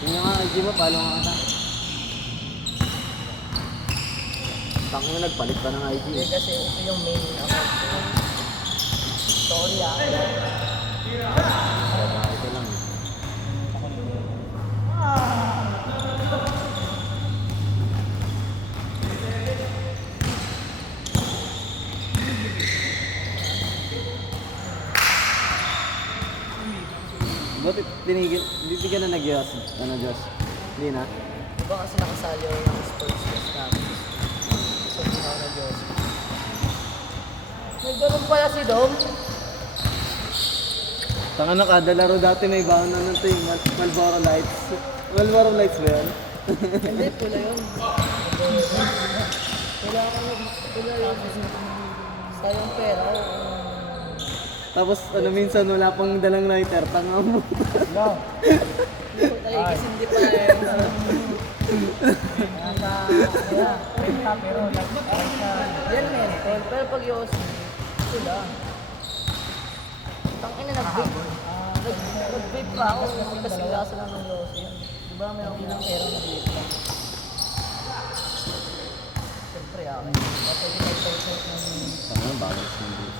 Yung nga, IG mo, follow nga kita. Tang na nagpalit pa ng IG. Hindi kasi ito yung main account ko. Sorry ah. Babae ko lang. Ba't tinigil? Hindi ka na nag-Diyos? Ano, Diyos? Hindi na? Di ba kasi nakasali ako ng sports class namin? So, hindi ako na Diyos. May ganun pala si Dom. Taka na kada laro dati may baon na nun to yung Malboro Lights. Malboro Lights ba yan? Hindi, pula yun. Wala yun. Sayang pera. Tapos ano minsan wala pang dalang lighter, tanga mo. Ay, kasi hindi pala yun. Yan men, pero pag Yossi, sila. Tangina nag-vape. Nag-vape pa ako, kasi lasa lang ng Yossi. Di ba may akong ilang pera na vape pa? Siyempre akin. Kasi hindi nag-vape ng... Tanga, bakit hindi?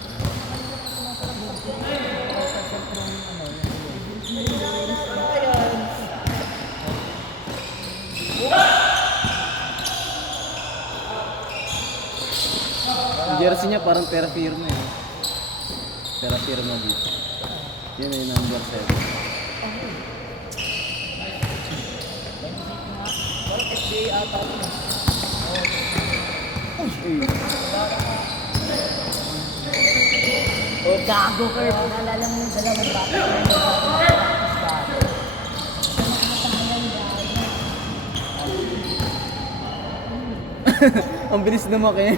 Ayan. Yung jersey niya parang pera firma eh. Pera firma dito. Yun yung number 7. Parang FDA ata ako. Oh, gago ka. Naalala mo yung dalawang bata. Ang bilis lumaki.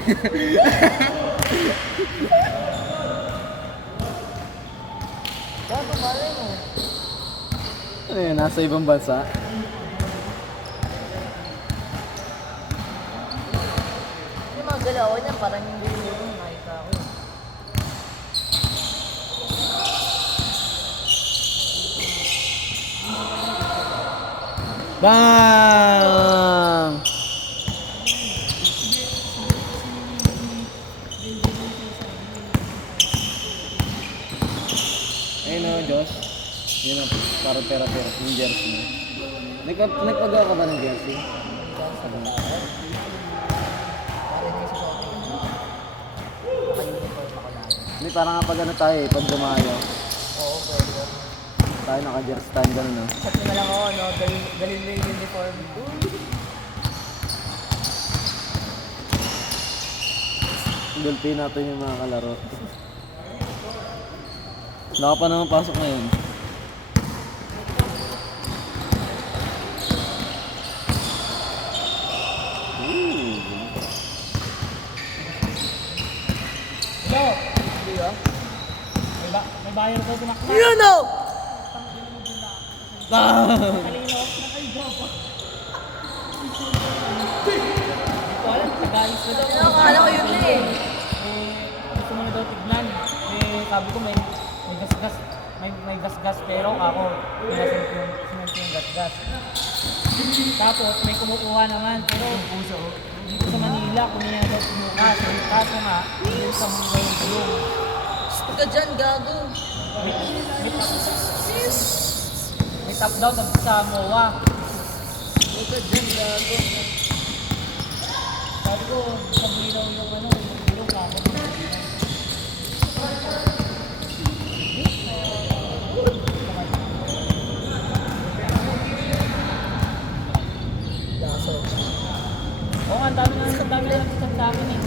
Gago, malay mo. Ano yun, nasa ibang bansa? Yung mga galawan niya, parang hindi yung nakita ko. Bang! Ayun o, Josh. Yun o, parang pera-pera. Yung jersey mo. Nagpagawa ka ba ng jersey? Parang yung susuotin ko. Naka-uniform ako lang. Hindi, parang nga pag ano tayo eh, pag dumayo. Oo, pwede yun. Tayo naka-jersey tayo gano'n no? Chat mo na lang ako, no? Dalhin mo yung uniform. Gulpi natin yung mga kalaro. Wala ka pa naman pasok ngayon. Yun o! Akala ko yun na eh. Gusto mo na daw tignan. Sabi ko may gas-gas. May gas-gas pero ako sinasent yung gas-gas. Tapos may kumukuha naman pero dito sa Manila kung niya daw kumukas. Kaso nga, hindi sa mga yung bulong. Gusto ka dyan, gago. May top daw sa MOA. Gusto ka dyan, gago. Sabi ko, sa bilaw yung yung bulong ako. Laso. Oo nga, ang dami na nagsasabi sa akin eh.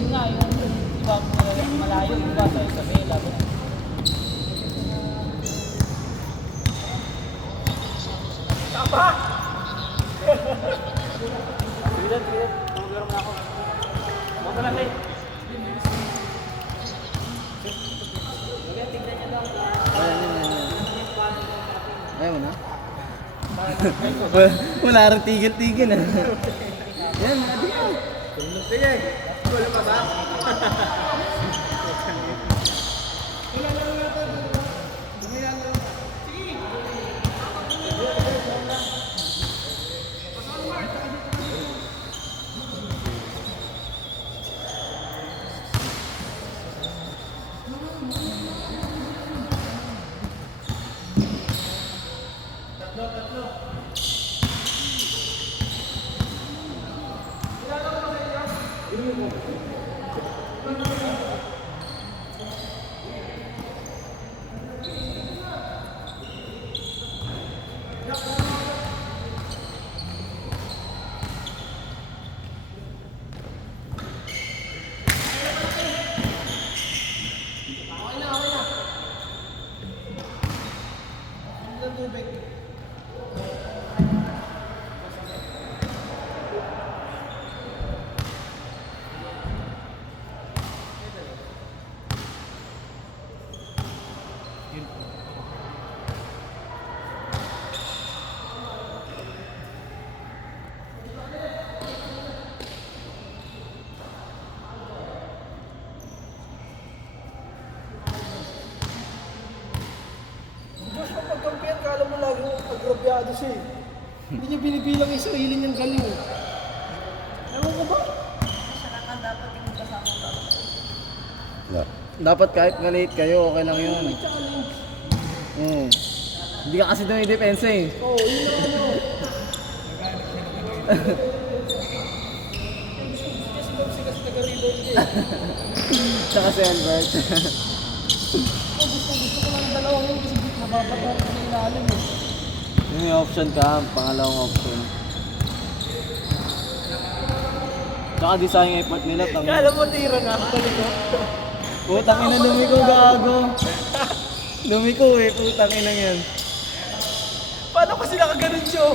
Yun nga, yung iba malayo, iba sa Isabela. Ayaw na? Wala rin tigil-tigil ah. Yan, adi ka. Sige, wala pa ba? Kalmado siya eh. Hindi niya binibilang yung sarili niyang galing eh. Ewan ko ba? Dapat kahit maliit kayo, okay lang yun. May challenge. Hindi ka kasi doon i-depensa eh. Oo, yun ang ano. Kasi daw siya kasi taga-rebound niya eh. Tsaka si Albert. Gusto ko lang ang dalawang yun kasi nababato ko sa ilalim eh. Yung may option ka, pangalawang option. Tsaka di sayang effort nila, Kala mo tira na ako ko. Putang ina, lumiko gago. Lumiko eh, putang ina yan. Paano ko sila kaganon siyo?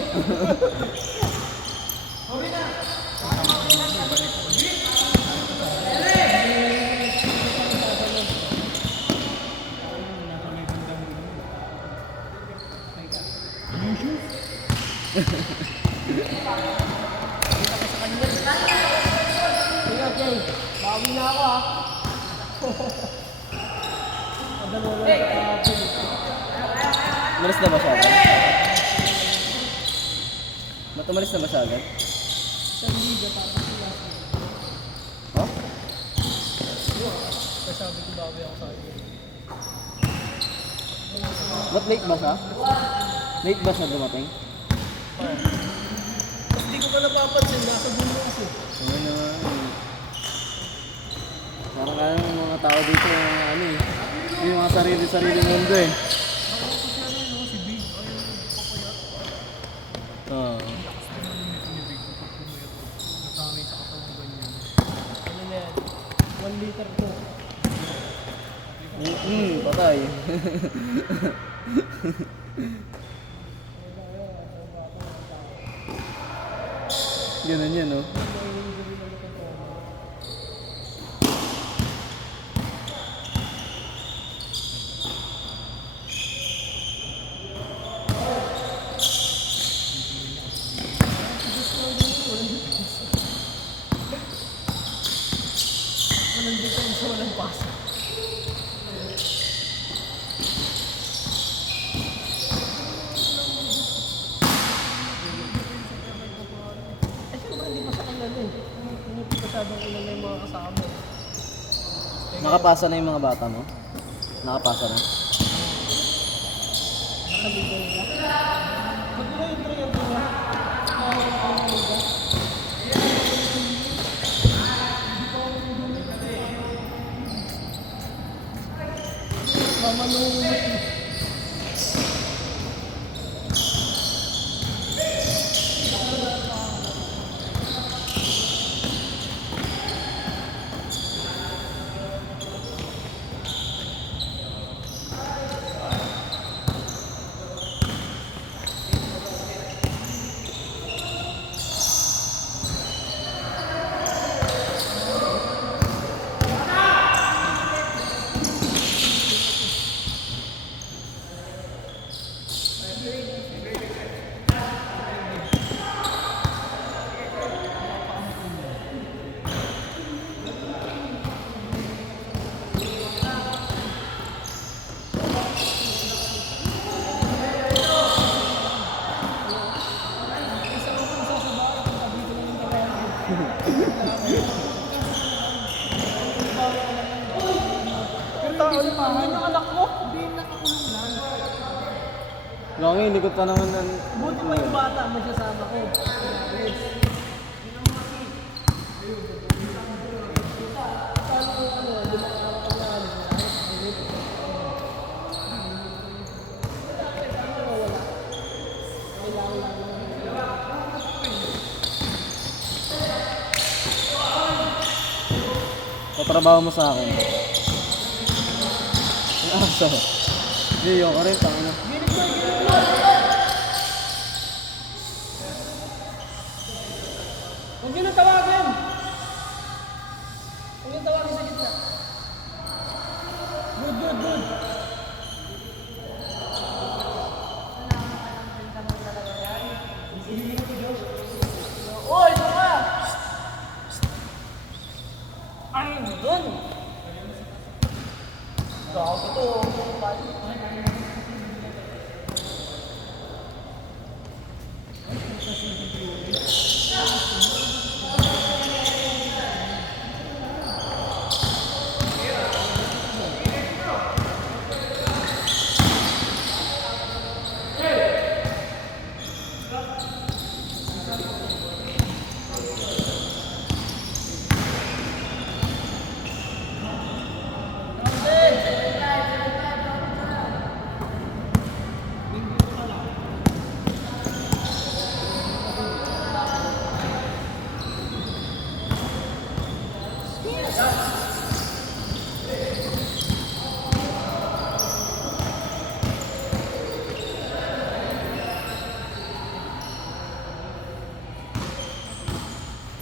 Kaya Jay, bawi na ako ah. Padalo lang sa Umalis na ba siya agad? Ba't umalis na ba siya agad? sa liga tapos sila. Oh? Kaya sabi ko bawi ako sa akin. Ba't late ba siya? Late ba siya dumating? Tapos di ko pa napapansin, nasa dulo kasi. Ano na nga eh. Parang kaya ng mga tao dito, ano eh. Yung mga sarili-sarili mundo eh. Oo. Ano na yan? 1 liter to. Patay. Ganun yan, no? Walang depensa, walang pasa. Eh, syempre hindi pa sa kanila eh. Hindi pa masyadong ilan na yung mga kasama. Nakapasa na yung mga bata mo? Nakapasa na? Nakaligo nila. Magkano yung triyanto niya? Mamalunod. Longi, likod pa naman ng... Buti pa yung bata may sasama ko. Yes. Patrabaho mo sa akin. Ang asa. Hindi, yung ka rin, tanga. Huwag niyo nang tawagin! Huwag niyo tawagin sa gitna. Good, good, good. Oy, ito ka! Ano doon? Gago to.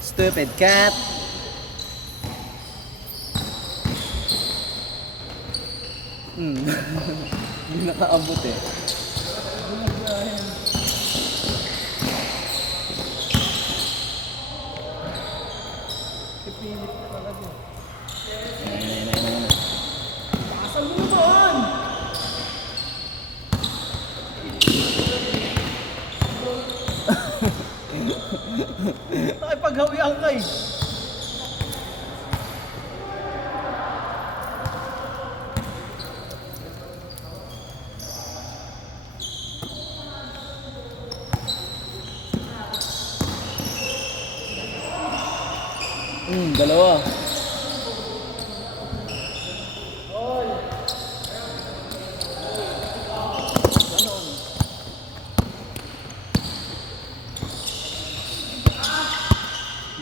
Stupid cat. Hindi nakaabot eh. Pipilit na talaga. Ayun. Asan mo naman? Nakipaghawian ka eh. Dalawa.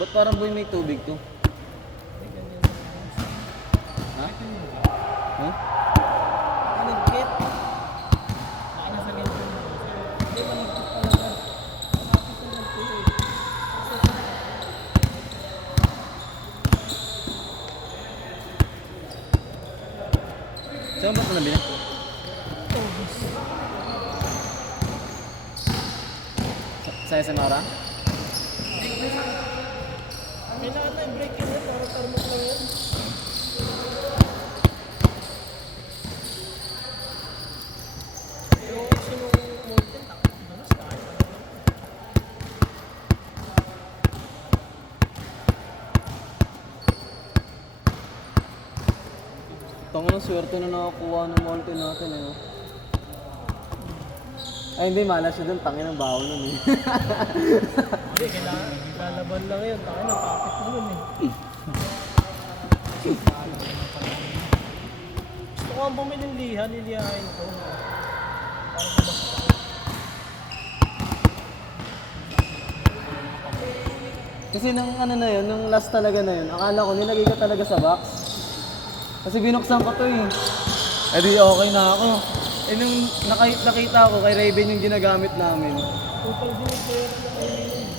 Ba't parang boy may tubig to? Ha? Ha? Nagkit. Baka nasa ganito. Hindi ba nagkit talaga? Kapit na nagkit. Saan ba ito nabili? Sa SMR? Kailangan na i-break yun eh. Para tarmok lang yan. Yung sinong molten, takot damas kahit ano. Tango ng swerte na nakakuha ng multi natin eh. No? Ay hindi, malas siya dun. Tangin ang baho nun eh. Hindi, kailangan. Lalaban lang yun. Tayo na, kapit mo nun eh. Gusto ko ang bumili ng liha, nilihain ko. Para kumakita. Kasi nung ano na yun, nung last talaga na yun, akala ko nilagay ko talaga sa box. Kasi binuksan ko to eh. Eh di okay na ako. Eh nung nakita ko kay Raven yung ginagamit namin. Upal din yung player na kayo yun.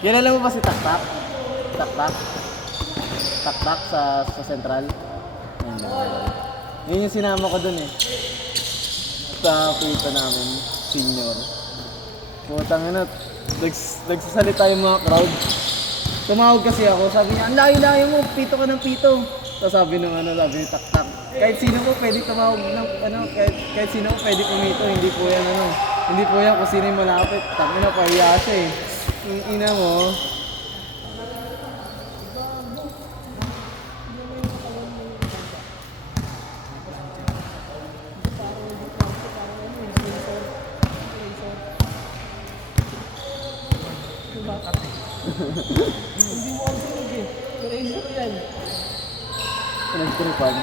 Kilala mo ba si Taktak? Taktak? Taktak sa Central? Ayun. Yun yung sinama ko dun eh. Sa pita namin, senior. Putang ina, nagsasalita yung mga crowd. Tumawag kasi ako, sabi niya, ang layo-layo mo, pito ka ng pito. Tapos sabi ni Taktak, kahit sino po pwede tumawag ng kahit sino po pwede pumito, hindi po yan kung sino yung malapit. Tangina, pahiya siya eh. Yung ina mo. Hindi mo ang sunog eh. Eraser yan. Nagtripan.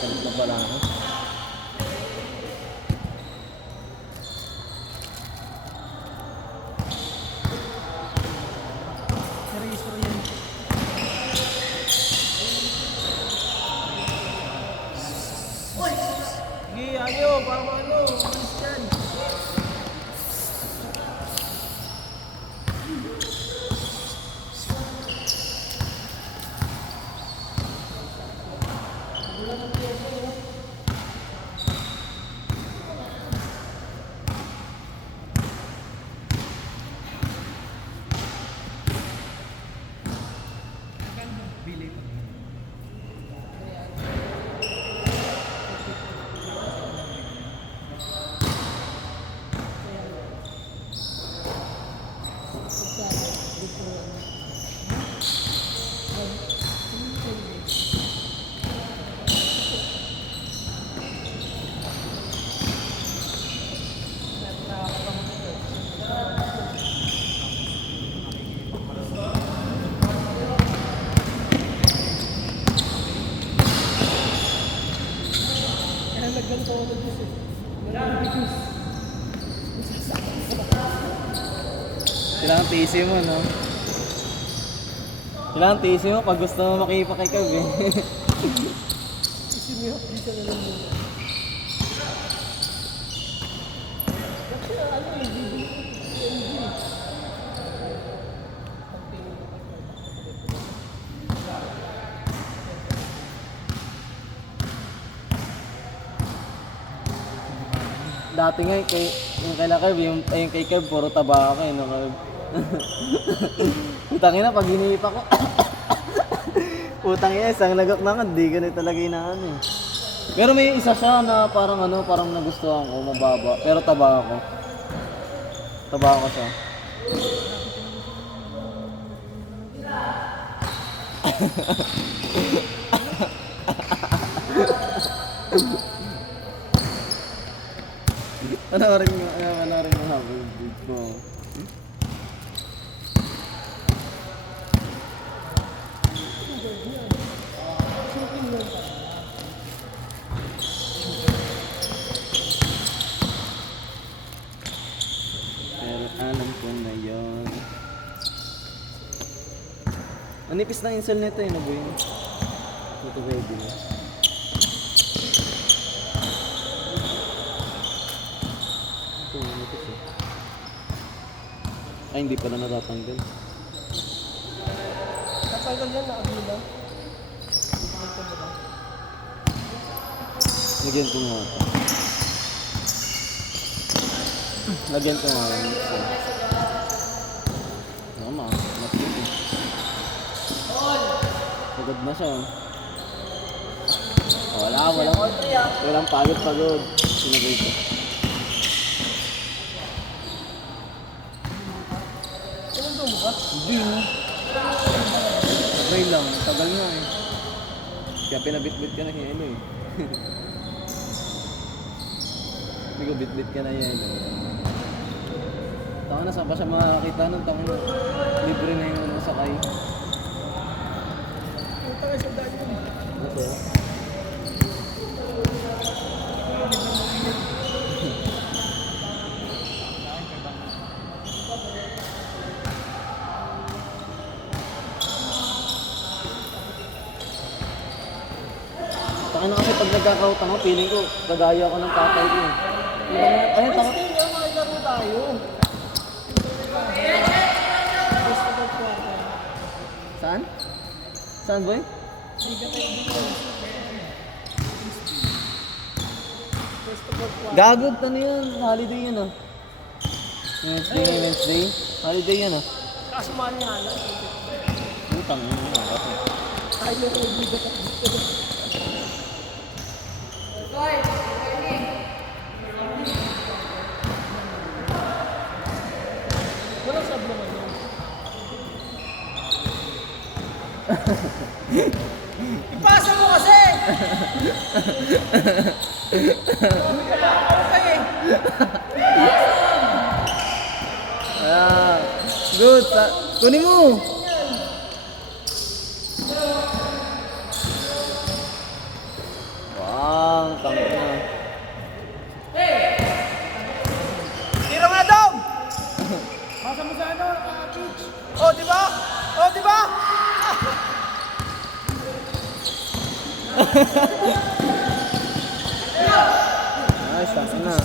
Kalit na pala ako. Eraser yan. Sige, ano, para ano, alis yan. Kailangan tiisin mo, no? Kailangan tiisin mo pag gusto mo makipakikaw, eh. Dati nga yung kay Kev, yung kay Kev, puro taba ako, no, Kev? Putang ina, pag hinihipa ko, putang ina, isang lagok na nga, di ganito talaga inaano, eh. Pero may isa siya na parang parang nagustuhan ko, mababa, pero taba ako. Taba ako siya. Panoorin mo habang video ko. Pero alam ko na yun. Ang nipis ng insole nito, no, boy? Ito baby mo. Ito, nipis, eh. Ay, hindi pala natatanggal. Natanggal yan, nakabila. Lagyan ko nga ito. Lagyan ko nga yan. Mama, matindi. Pagod na siya. Walang pagod. Sinagay ko. Hindi, no? Sabay lang, tagal nga, eh. Kaya pinabitbit ka na yelo, eh. Hindi ko bitbit ka na yelo. Taka na, saan pa siya makakita nun? Taka na, libre na yung masakay. Puta ka sa dahil yun. Ano? Taka na kasi pag nagkakauta ko, feeling ko, kagaya ako ng tatay ko. Ayun, taka. Hindi nga, makilaro tayo. Saan? Saan, boy? Gagod, ano yun? Holiday yun, ah. Wednesday? Holiday yun, ah. Kaso manihala. Utang yun, ah. Tayo ko bigat at dito. Walang sablaman yun. Ipasa mo kasi! Okay. Ah, good. Kunin mo! Wow, tangin na. Tira mo na daw! Pasa mo sa ano, pitch. Oh, di ba? Oh, di ba? Nice, tangin na.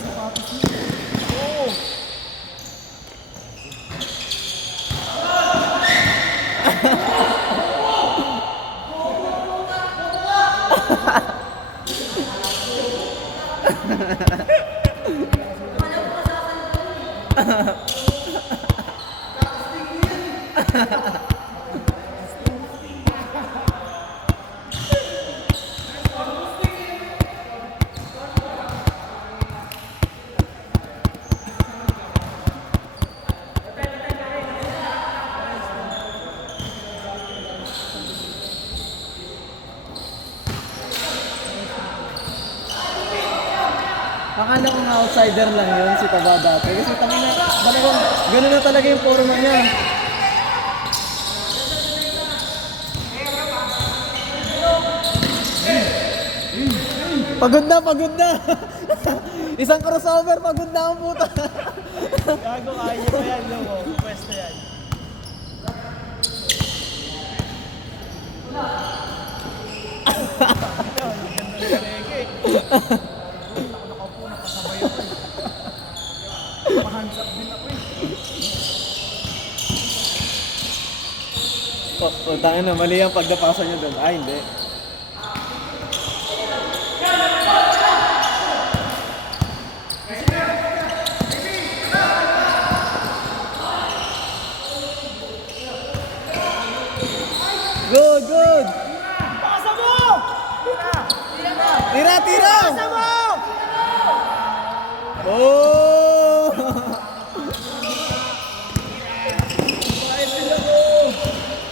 Akala ko nga outsider lang yun, si Taba dati. Kasi tangin na, talagang, gano'n na talaga yung forma niya. Pagod na, pagod na. Isang crossover, pagod na ang puta. Gago, kaya niya pa yan, low. Pwesto yan. Tangin na, mali ang pagdapasan niya doon. Ay, hindi. Good, good. Pasa mo! Tira, tira. Pasa mo! Oh!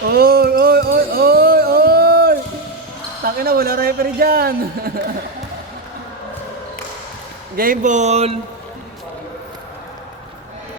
Oy, oy, oy, oy, oy! Takin na, wala referee dyan. Game ball.